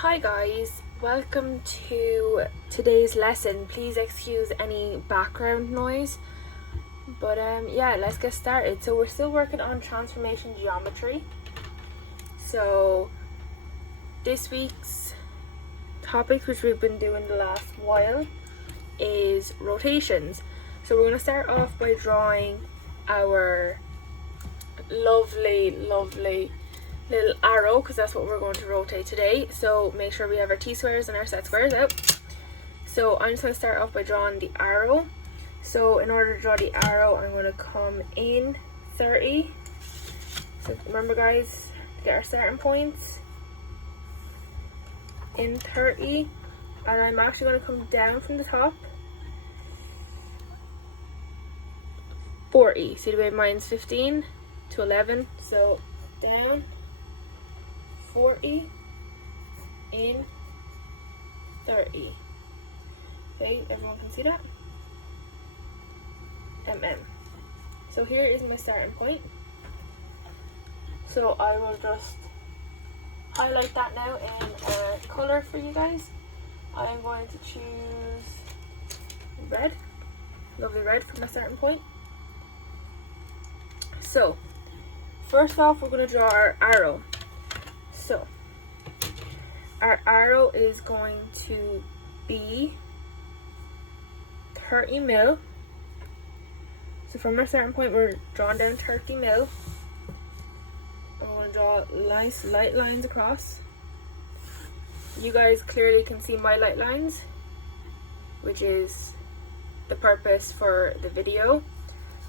Hi guys, welcome to today's lesson. Please excuse any background noise. But yeah, let's get started. So we're still working on transformation geometry. So this week's topics, which we've been doing the last while, is rotations. So we're going to start off by drawing our lovely little arrow, because that's what we're going to rotate today. So make sure we have our t-squares and our set squares out. So I'm just going to start off by drawing the arrow. So in order to draw the arrow, I'm going to come in 30. So remember guys, get our starting points in 30, and I'm actually going to come down from the top 40. See the way mine's 15 to 11, so down 40 in 30. Okay, everyone can see that? So here is my starting point. So I will just highlight that now in colour for you guys. I'm going to choose red, lovely red for my starting point. So first off, we're going to draw our arrow. So our arrow is going to be 30 mil. So from our starting point, we're drawing down 30 mil. I'm going to draw nice light lines across. You guys clearly can see my light lines, which is the purpose for the video.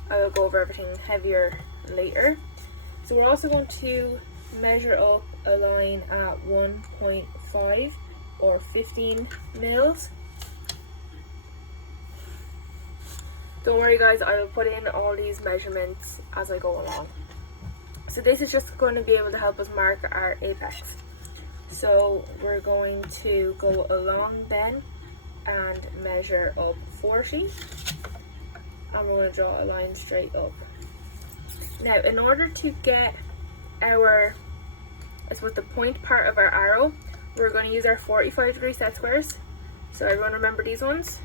I will go over everything heavier later. So we're also going to measure up a line at 1.5 or 15 mils. Don't worry guys, I will put in all these measurements as I go along. So this is just going to be able to help us mark our apex. So we're going to go along then and measure up 40, and we're going to draw a line straight up. Now in order to get our, I suppose, the point part of our arrow, we're going to use our 45-degree set squares. So everyone remember these ones?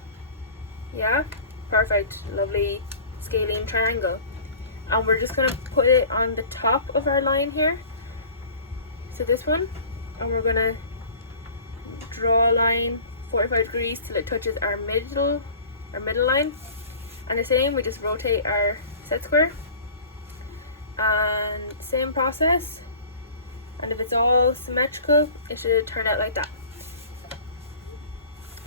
Yeah? Perfect. Lovely scalene triangle. And we're just going to put it on the top of our line here. So this one. And we're going to draw a line 45 degrees till it touches our middle line. And the same, we just rotate our set square. And same process. And if it's all symmetrical, it should turn out like that.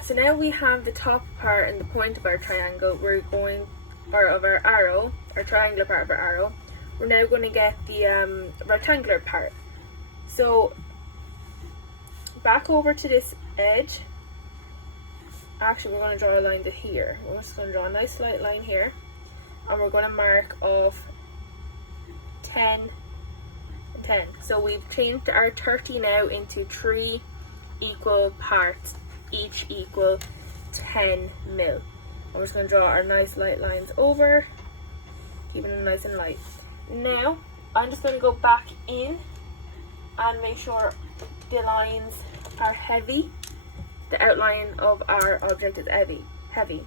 So now we have the top part and the point of our triangle. We're going, or of our arrow, our triangular part of our arrow. We're now going to get the rectangular part. So back over to this edge. Actually, we're going to draw a line to here. We're just going to draw a nice light line here, and we're going to mark off 10 and 10. So we've changed our 30 now into 3 equal parts, each equal 10 mil. We're just going to draw our nice light lines over, keeping them nice and light. Now I'm just going to go back in and make sure the lines are heavy. The outline of our object is heavy.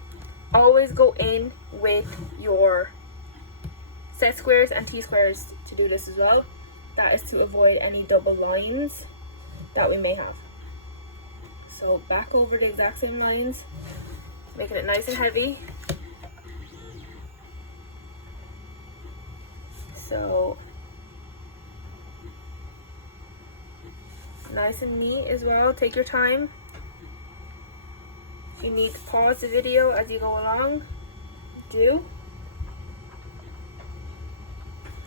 Always go in with your set squares and t-squares to do this as well. That is to avoid any double lines that we may have. So back over the exact same lines, making it nice and heavy. So nice and neat as well. Take your time. If you need to pause the video as you go along, do.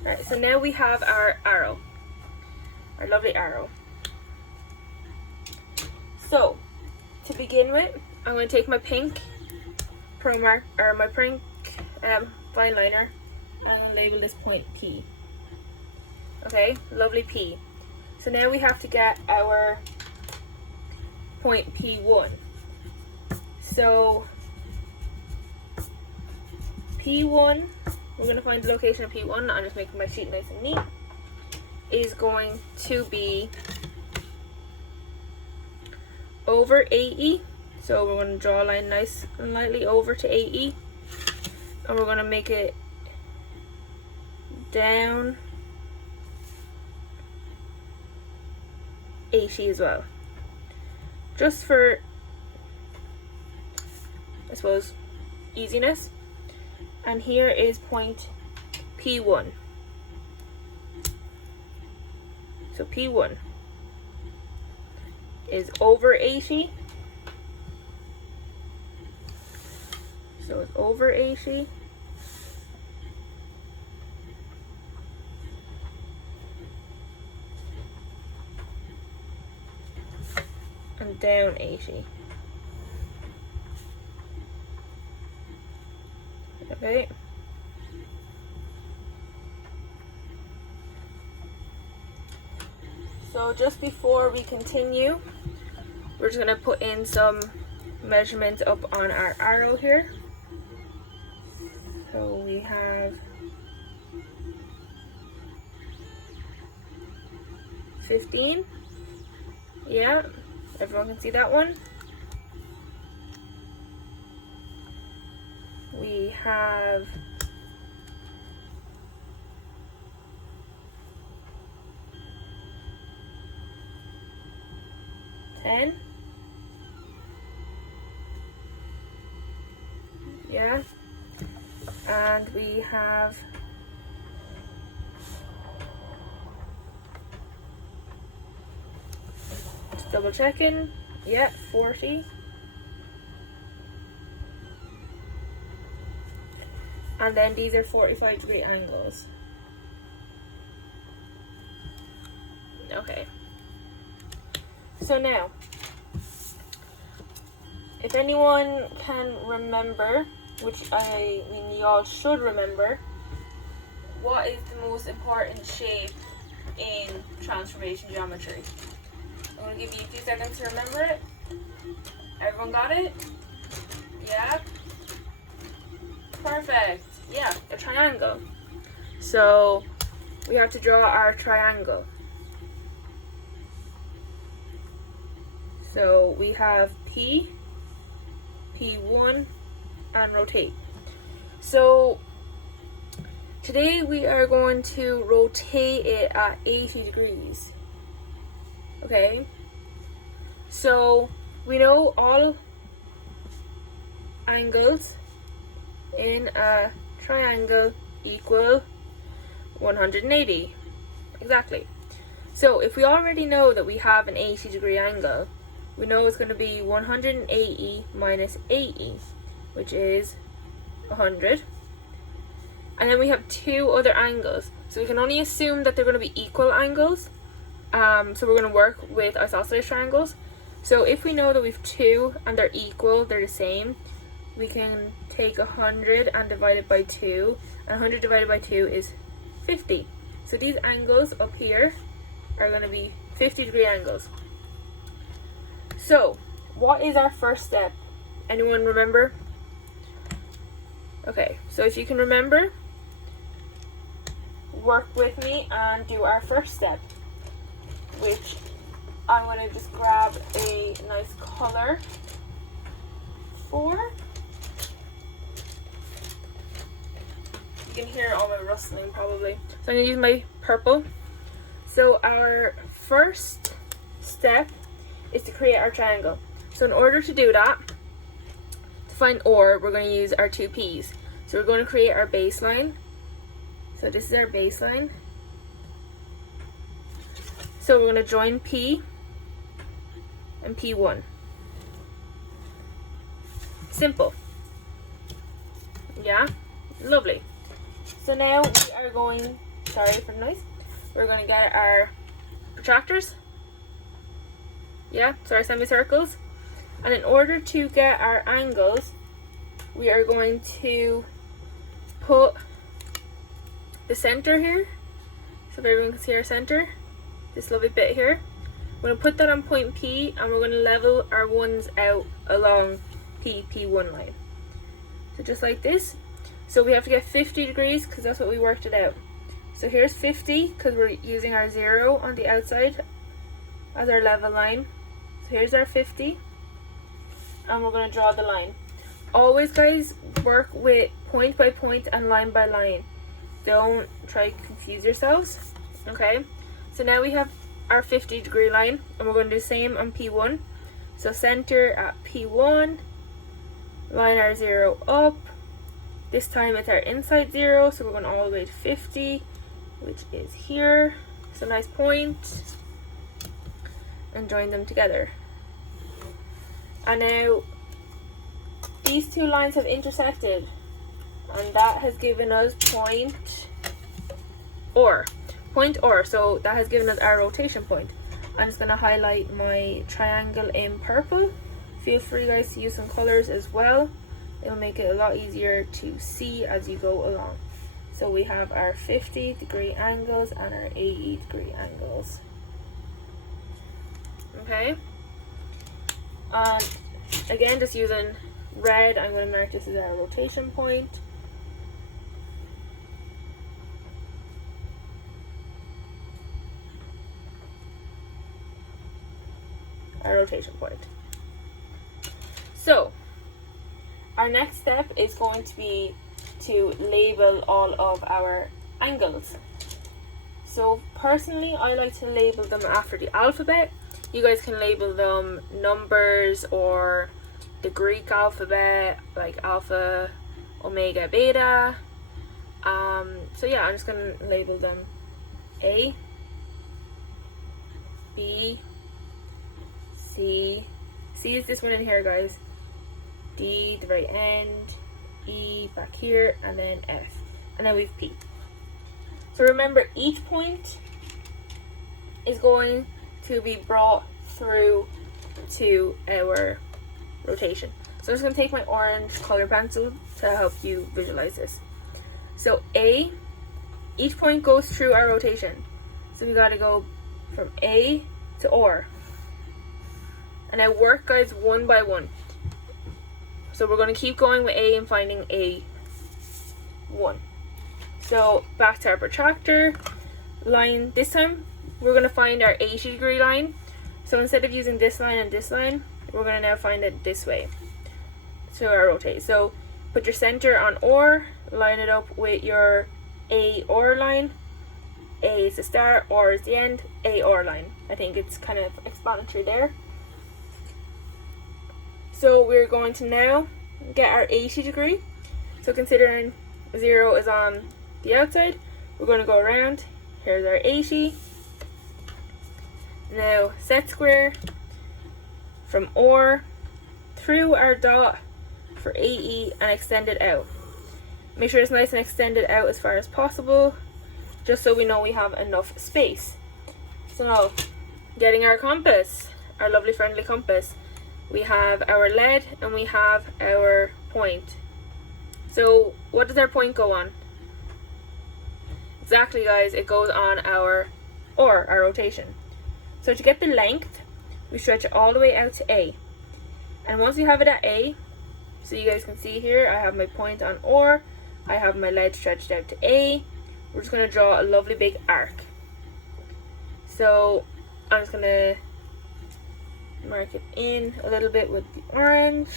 Alright, so now we have our arrow, our lovely arrow. So to begin with, I'm going to take my pink my pink fine liner, and I'll label this point P. Okay, lovely P. So now we have to get our point P1. So P1, we're going to find the location of P1. I'm just making my sheet nice and neat. Is going to be over 80. So we're going to draw a line nice and lightly over to 80. And we're going to make it down 80 as well. Just for, I suppose, easiness. And here is point P1. So P1 is over 80. So it's over 80. And down 80. Okay. So just before we continue, we're just going to put in some measurements up on our arrow here. So we have 15. Yeah, everyone can see that one. We have 10. Yeah. And we have 40. And then these are 45-degree angles. Okay. So now, if anyone can remember, which I mean you all should remember, what is the most important shape in transformation geometry? I'm going to give you a few seconds to remember it. Everyone got it? Yeah? Perfect. Yeah, a triangle. So we have to draw our triangle. So we have P, P1, and rotate. So today we are going to rotate it at 80 degrees. Okay? So we know all angles in a triangle equal 180. Exactly. So if we already know that we have an 80-degree angle, we know it's going to be 180 minus 80, which is 100. And then we have two other angles. So we can only assume that they're going to be equal angles. So we're going to work with isosceles triangles. So if we know that we have two and they're equal, they're the same, we can take 100 and divide it by 2. And 100 divided by 2 is 50. So these angles up here are going to be 50-degree angles. So, what is our first step? Anyone remember? Okay, so if you can remember, work with me and do our first step, which I'm going to just grab a nice color for. You can hear all my rustling probably. So I'm going to use my purple. So our first step is to create our triangle. So in order to do that, to find OR, we're going to use our two P's. So we're going to create our baseline. So this is our baseline. So we're going to join P and P1. Simple. Yeah? Lovely. So now we are going, sorry for the noise, we're going to get our protractors. Yeah, so our semicircles. And in order to get our angles, we are going to put the center here. So if everyone can see our center, this lovely bit here. We're going to put that on point P and we're going to level our ones out along P1 line. So just like this. So we have to get 50 degrees because that's what we worked it out. So here's 50 because we're using our 0 on the outside as our level line. So here's our 50, and we're going to draw the line. Always, guys, work with point by point and line by line. Don't try to confuse yourselves. Okay, so now we have our 50-degree line, and we're going to do the same on P1. So center at P1, line our 0 up. This time it's our inside 0, so we're going all the way to 50, which is here. So nice point, and join them together. And now these two lines have intersected, and that has given us point or. So that has given us our rotation point. I'm just going to highlight my triangle in purple. Feel free, guys, to use some colors as well. It'll make it a lot easier to see as you go along. So we have our 50-degree angles and our 80-degree angles. Okay. And again, just using red, I'm going to mark this as our rotation point. Our rotation point. So our next step is going to be to label all of our angles. So personally, I like to label them after the alphabet. You guys can label them numbers or the Greek alphabet, like alpha, omega, beta. So yeah, I'm just going to label them A, B, C. C is this one in here, guys. D, the very end. E, back here, and then F. And then we've P. So remember, each point is going to be brought through to our rotation. So I'm just going to take my orange color pencil to help you visualize this. So A, each point goes through our rotation. So we got to go from A to OR. And I work, guys, one by one. So we're going to keep going with A and finding A1. So back to our protractor line. This time we're going to find our 80-degree line. So instead of using this line and this line, we're going to now find it this way. So our rotate. So put your center on OR, line it up with your A OR line. A is the start, OR is the end, A OR line. I think it's kind of explanatory there. So we're going to now get our 80-degree. So considering 0 is on the outside, we're going to go around. Here's our 80. Now set square from OR through our dot for AE and extend it out. Make sure it's nice and extended out as far as possible, just so we know we have enough space. So now, getting our compass, our lovely friendly compass. We have our lead and we have our point. So what does our point go on? Exactly, guys, it goes on our rotation. So to get the length, we stretch it all the way out to A. And once we have it at A, so you guys can see here, I have my point on OR, I have my lead stretched out to A. We're just going to draw a lovely big arc. So I'm just going to mark it in a little bit with the orange,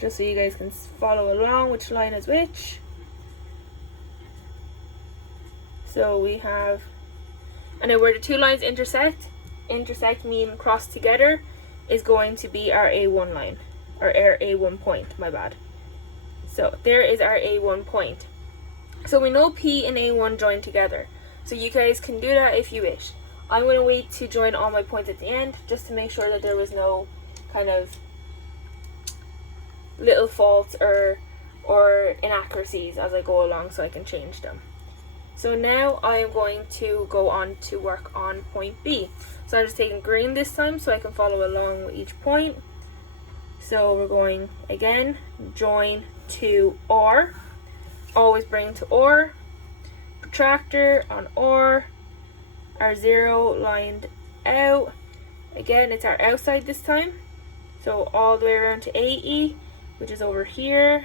just so you guys can follow along which line is which. So we have, and then where the two lines intersect mean cross together, is going to be our A1 line, or our A1 point, my bad. So there is our A1 point. So we know P and A1 join together, so you guys can do that if you wish. I'm going to wait to join all my points at the end, just to make sure that there was no kind of little faults or inaccuracies as I go along, so I can change them. So now I am going to go on to work on point B. So I'm just taking green this time so I can follow along with each point. So we're going again, join to OR, always bring to OR, protractor on OR, our 0 lined out. Again, it's our outside this time, so all the way around to AE, which is over here.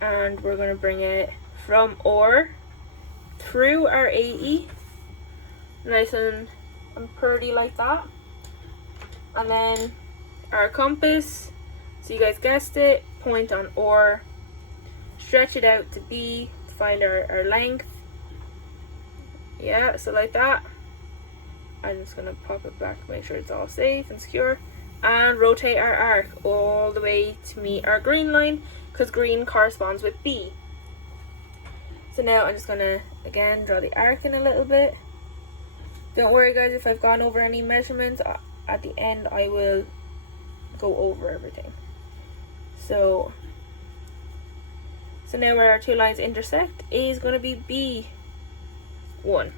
And we're going to bring it from OR through our AE, nice and pretty like that. And then our compass, so you guys guessed it, point on or, stretch it out to B to find our length. Yeah, so like that. I'm just gonna pop it back, make sure it's all safe and secure, and rotate our arc all the way to meet our green line, because green corresponds with B. So now I'm just gonna again draw the arc in a little bit. Don't worry guys if I've gone over any measurements, at the end I will go over everything. So now where our two lines intersect is going to be B1.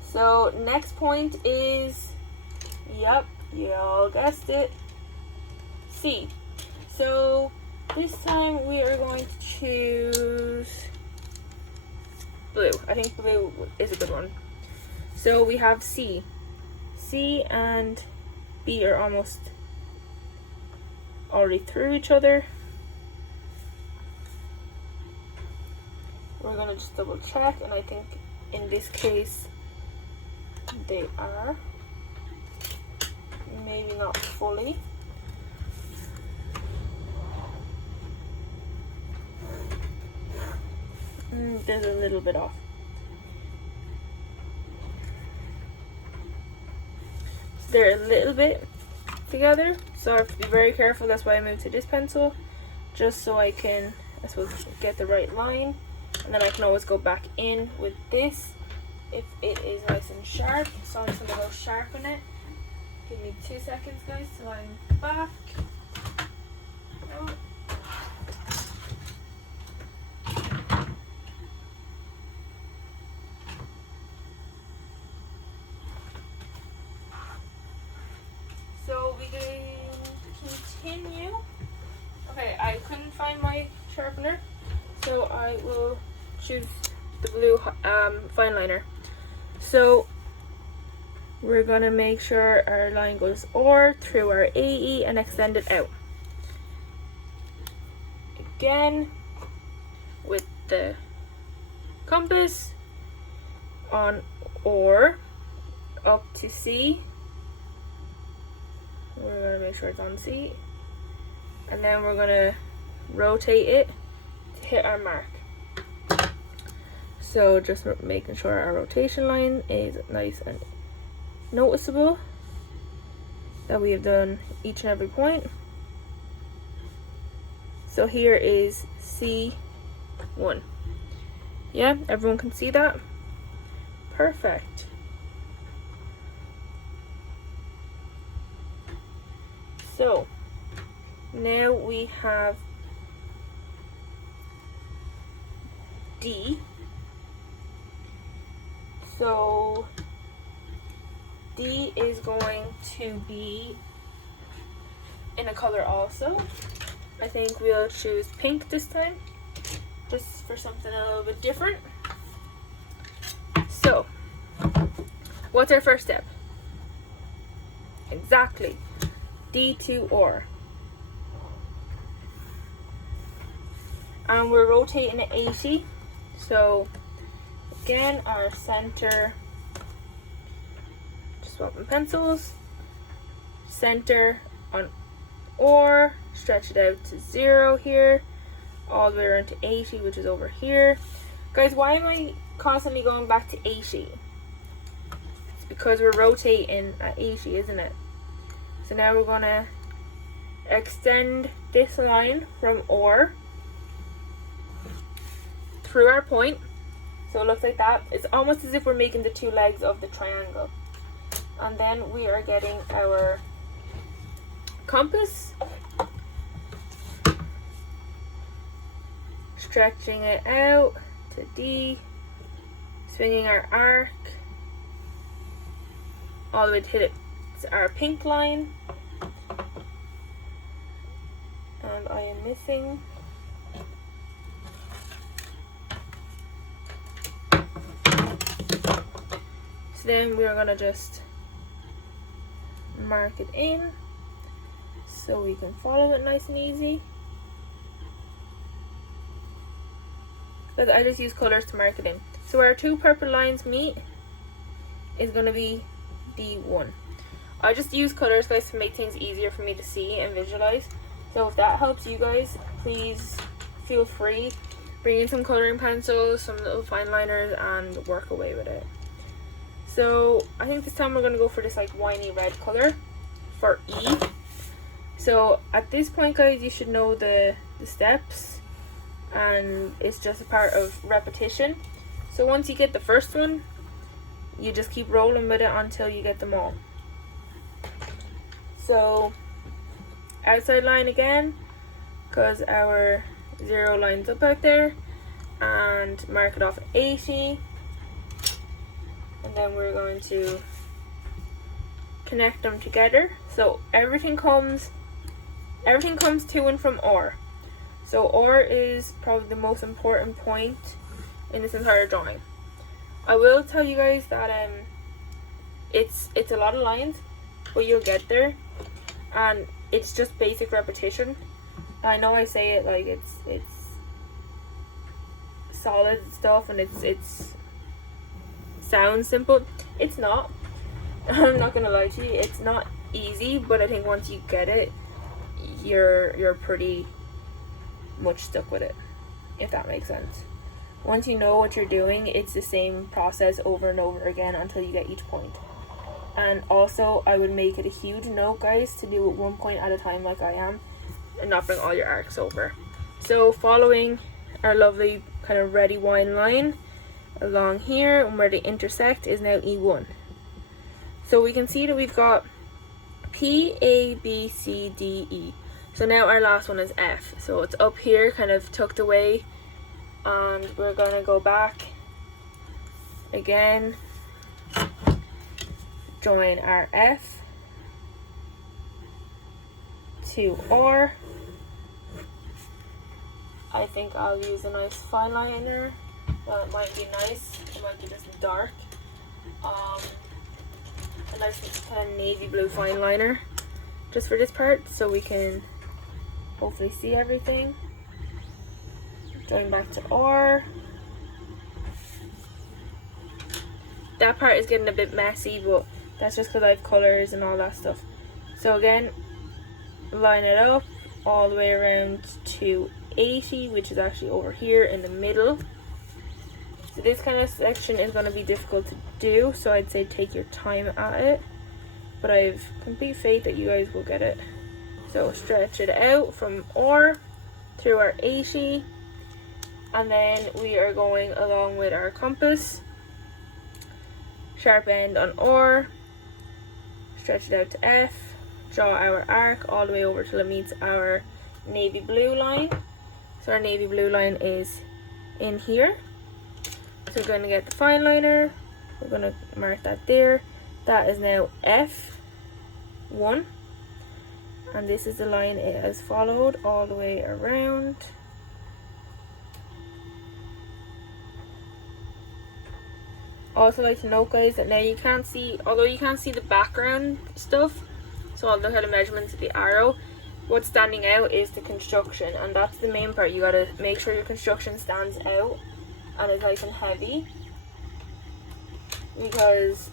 So next point is, yep, you all guessed it, C. So this time we are going to choose blue. I think blue is a good one. So we have C. C and B are almost already through each other. We're gonna just double check, and I think in this case they are, maybe not fully. There's a little bit off. They're a little bit together, so I have to be very careful. That's why I moved to this pencil, just so I can, I suppose, get the right line, and then I can always go back in with this if it is nice and sharp. So I'm just gonna go sharpen it. Give me 2 seconds guys till I'm back. Oh. So we can continue. Okay, I couldn't find my sharpener, so I will choose the blue fine liner. So we're gonna make sure our line goes or through our AE and extend it out. Again, with the compass on or up to C. We're gonna make sure it's on C, and then we're gonna rotate it to hit our mark. So just making sure our rotation line is nice and noticeable, that we have done each and every point. So here is C1. Yeah, everyone can see that? Perfect. So now we have D. So D is going to be in a color also. I think we'll choose pink this time, just for something a little bit different. So, what's our first step? Exactly. D2 or. And we're rotating at 80. So again, our center, just swapping pencils, center on or, stretch it out to 0 here, all the way around to 80, which is over here. Guys, why am I constantly going back to 80? It's because we're rotating at 80, isn't it? So now we're gonna extend this line from or through our point. So it looks like that. It's almost as if we're making the two legs of the triangle. And then we are getting our compass, stretching it out to D, swinging our arc all the way to hit it. It's our pink line, and I am missing so then we're gonna just mark it in so we can follow it nice and easy. because I just use colours to mark it in. So where our two purple lines meet is going to be D1. I just use colours, guys, to make things easier for me to see and visualise. So if that helps you guys, please feel free. Bring in some colouring pencils, some little fine liners, and work away with it. So I think this time we're going to go for this like winey red colour for E. So at this point, guys, you should know the steps, and it's just a part of repetition. So once you get the first one, you just keep rolling with it until you get them all. So outside line again, because our 0 lines up out there, and mark it off at 80, and then we're going to connect them together. So everything comes to and from OR. So OR is probably the most important point in this entire drawing. I will tell you guys that it's a lot of lines, but you'll get there, and it's just basic repetition. I know I say it like it's solid stuff and it's sounds simple. It's not. I'm not gonna lie to you. It's not easy, but I think once you get it, you're pretty much stuck with it, if that makes sense. Once you know what you're doing, it's the same process over and over again until you get each point. And also, I would make it a huge note, guys, to do it 1 point at a time like I am, and not bring all your arcs over. So following our lovely kind of ready wine line along here, and where they intersect is now E1. So we can see that we've got P, A, B, C, D, E. So now our last one is F. So it's up here, kind of tucked away, and we're gonna go back again, join our F to R. I think I'll use a nice fine liner. It might be nice, it might be just dark. A nice kind of navy blue fine liner just for this part, so we can hopefully see everything. Going back to R. That part is getting a bit messy, but that's just because I have colours and all that stuff. So again, line it up all the way around to 80, which is actually over here in the middle. So this kind of section is going to be difficult to do, so I'd say take your time at it, but I have complete faith that you guys will get it. So stretch it out from R through our 80, and then we are going along with our compass, sharp end on R, stretch it out to F, draw our arc all the way over till it meets our navy blue line. So our navy blue line is in here. So we're going to get the fine liner, we're going to mark that there. That is now F1, and this is the line it has followed all the way around. Also like to note, guys, that now you can't see, although you can't see the background stuff, so all the kind of measurements of the arrow, what's standing out is the construction, and that's the main part. You gotta make sure your construction stands out and is nice and heavy, because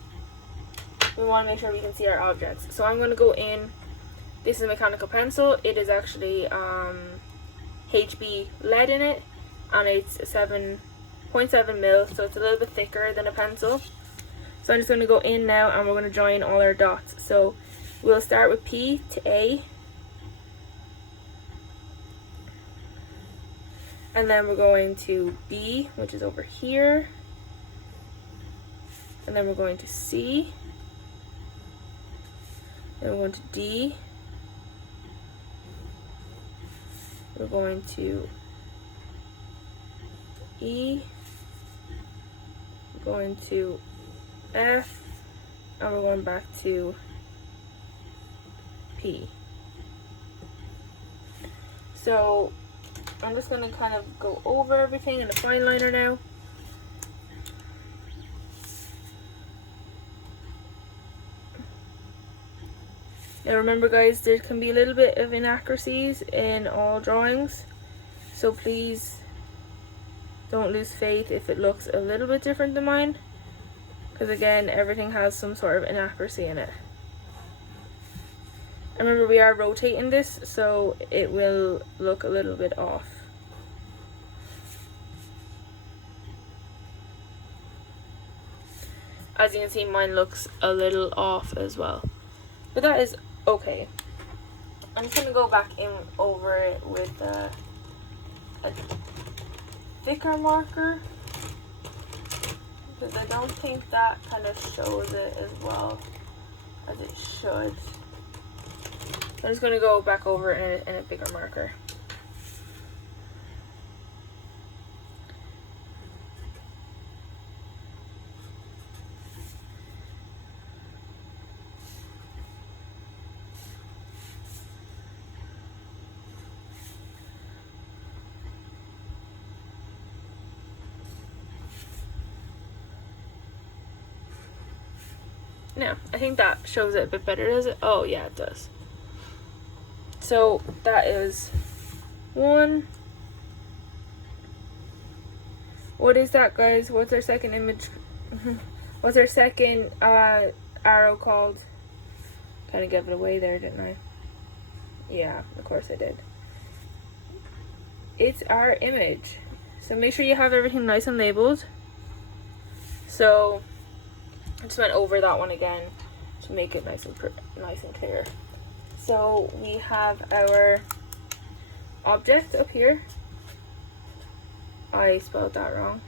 we want to make sure we can see our objects. So I'm going to go in, this is a mechanical pencil, it is actually HB lead in it, and it's 7.7 mil, so it's a little bit thicker than a pencil. So I'm just going to go in now, and we're going to join all our dots. So we'll start with P to A, and then we're going to B, which is over here, and then we're going to C, then we're going to D, we're going to E, we're going to F, and we're going back to P. So I'm just going to kind of go over everything in a fine liner now. Now remember, guys, there can be a little bit of inaccuracies in all drawings, so please don't lose faith if it looks a little bit different than mine, because again, everything has some sort of inaccuracy in it. And remember, we are rotating this, so it will look a little bit off. As you can see, mine looks a little off as well, but that is okay. I'm just going to go back in over it with a thicker marker, because I don't think that kind of shows it as well as it should. I'm just going to go back over it in a bigger marker. Now, I think that shows it a bit better, does it? Oh, yeah, it does. So, that is one. What is that, guys? What's our second image? What's our second arrow called? Kind of gave it away there, didn't I? Yeah, of course I did. It's our image. So, make sure you have everything nice and labeled. So, I just went over that one again to make it nice and clear. So we have our object up here. I spelled that wrong.